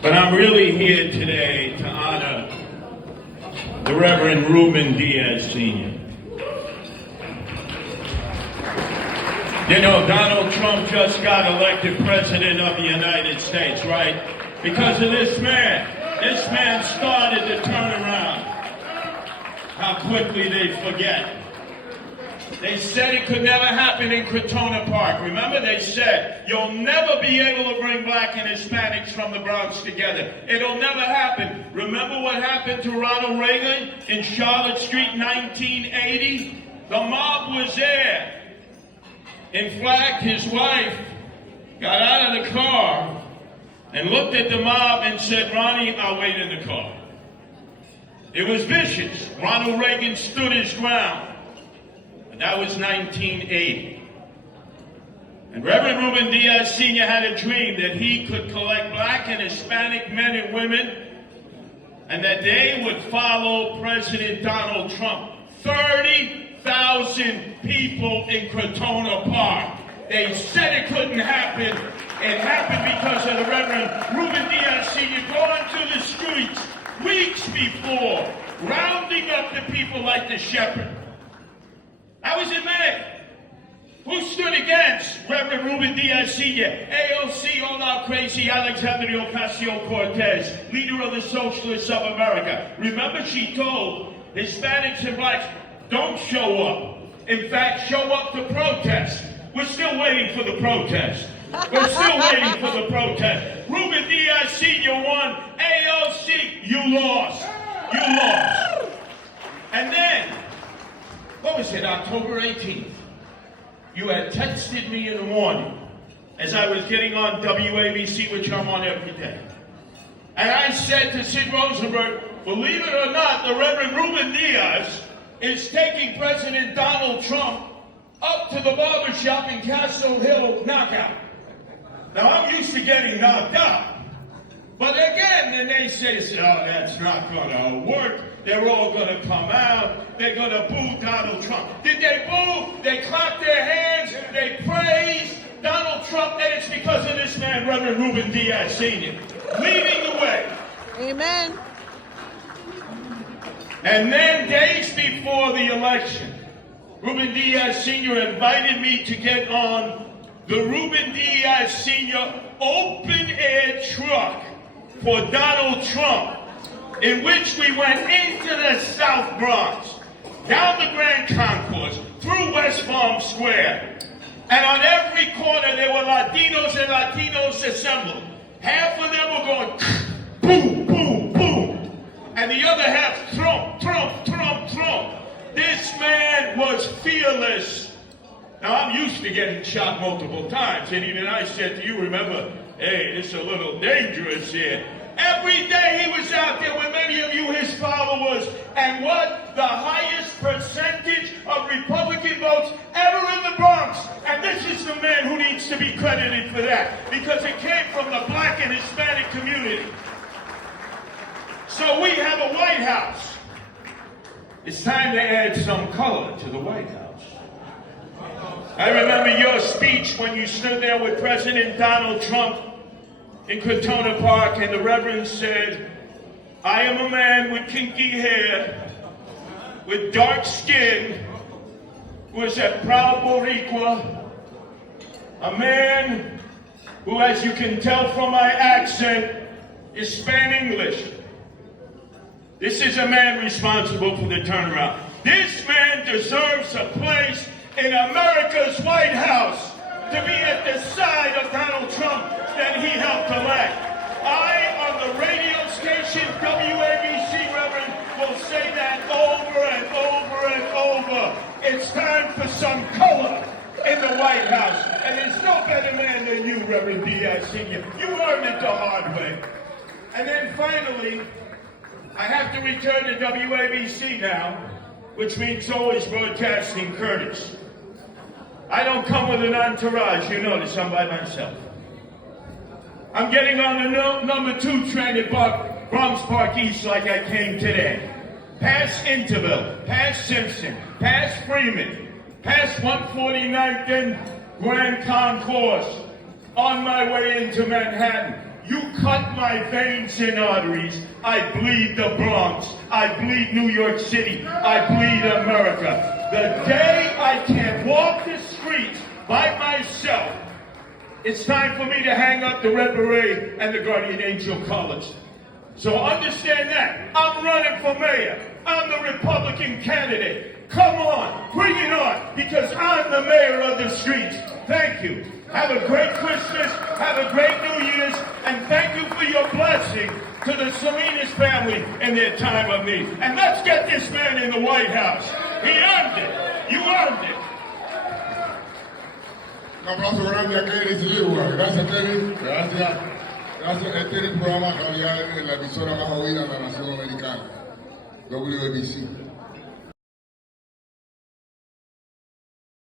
But I'm really here today to honor the Reverend Ruben Díaz Sr. You know, Donald Trump just got elected President of the United States, right? Because of this man. This man started to turn around. How quickly they forget. They said it could never happen in Crotona Park. Remember, they said, you'll never be able to bring black and Hispanics from the Bronx together. It'll never happen. Remember what happened to Ronald Reagan in Charlotte Street in 1980? The mob was there. In fact, his wife got out of the car and looked at the mob and said, Ronnie, I'll wait in the car. It was vicious. Ronald Reagan stood his ground. That was 1980. And Reverend Ruben Díaz Sr. had a dream that he could collect black and Hispanic men and women and that they would follow President Donald Trump. 30,000 people in Crotona Park. They said it couldn't happen. It happened because of the Reverend Ruben Díaz Sr. going to the streets weeks before, rounding up the people like the shepherd. That was in May. Who stood against Reverend Ruben Díaz Sr., AOC, all out crazy Alexandria Ocasio-Cortez, leader of the Socialists of America? Remember, she told Hispanics and blacks, don't show up. In fact, show up to protest. We're still waiting for the protest. We're still waiting for the protest. Ruben Díaz Sr. won. AOC, you lost. You lost. And then, what was it, October 18th? You had texted me in the morning as I was getting on WABC, which I'm on every day. And I said to Sid Rosenberg, believe it or not, the Reverend Ruben Díaz is taking President Donald Trump up to the barbershop in Castle Hill knockout. Now, I'm used to getting knocked out. But again, then they say, oh, that's not going to work. They're all going to come out. They're going to boo Donald Trump. Did they boo? They clapped their hands. They praised Donald Trump. And it's because of this man, Reverend Ruben Díaz Sr., leading the way. Amen. And then days before the election, Ruben Díaz Sr. invited me to get on the Ruben Díaz Sr. open-air truck for Donald Trump, in which we went into the South Bronx, down the Grand Concourse, through West Palm Square. And on every corner there were Latinos and Latinos assembled. Half of them were going boom, boom, boom. And the other half, Trump, Trump, Trump, Trump. This man was fearless. Now, I'm used to getting shot multiple times. And even I said to you, remember, hey, it's a little dangerous here. Every day he was out there with many of you, his followers. And what? The highest percentage of Republican votes ever in the Bronx. And this is the man who needs to be credited for that, because it came from the black and Hispanic community. So we have a White House. It's time to add some color to the White House. I remember your speech when you stood there with President Donald Trump in Crotona Park, and the Reverend said, I am a man with kinky hair, with dark skin, who is a proud Boricua, a man who, as you can tell from my accent, is Spanish English. This is a man responsible for the turnaround. This man deserves a place in America's White House to be at the side of Donald Trump that he helped elect. I, on the radio station, WABC, Reverend, will say that over and over and over. It's time for some color in the White House. And there's no better man than you, Reverend Díaz Sr. You earned it the hard way. And then finally, I have to return to WABC now, which means always broadcasting Curtis. I don't come with an entourage, you notice, I'm by myself. I'm getting on the number 2 train at Bronx Park East like I came today. Past Interville, past Simpson, past Freeman, past 149th and Grand Concourse, on my way into Manhattan. You cut my veins and arteries. I bleed the Bronx. I bleed New York City. I bleed America. The day I can't walk the streets by myself, it's time for me to hang up the red beret and the guardian angel colors. So understand that. I'm running for mayor. I'm the Republican candidate. Come on, bring it on, because I'm the mayor of the streets. Thank you. Have a great Christmas, have a great New Year's, and thank you for your blessing to the Salinas family in their time of need. And let's get this man in the White House. He earned it. You earned it. Un aplauso grande a Kelly Silva. Gracias, Kelly. Gracias. Gracias. Este es el programa radial en la emisora más oída de la nación americana, WABC.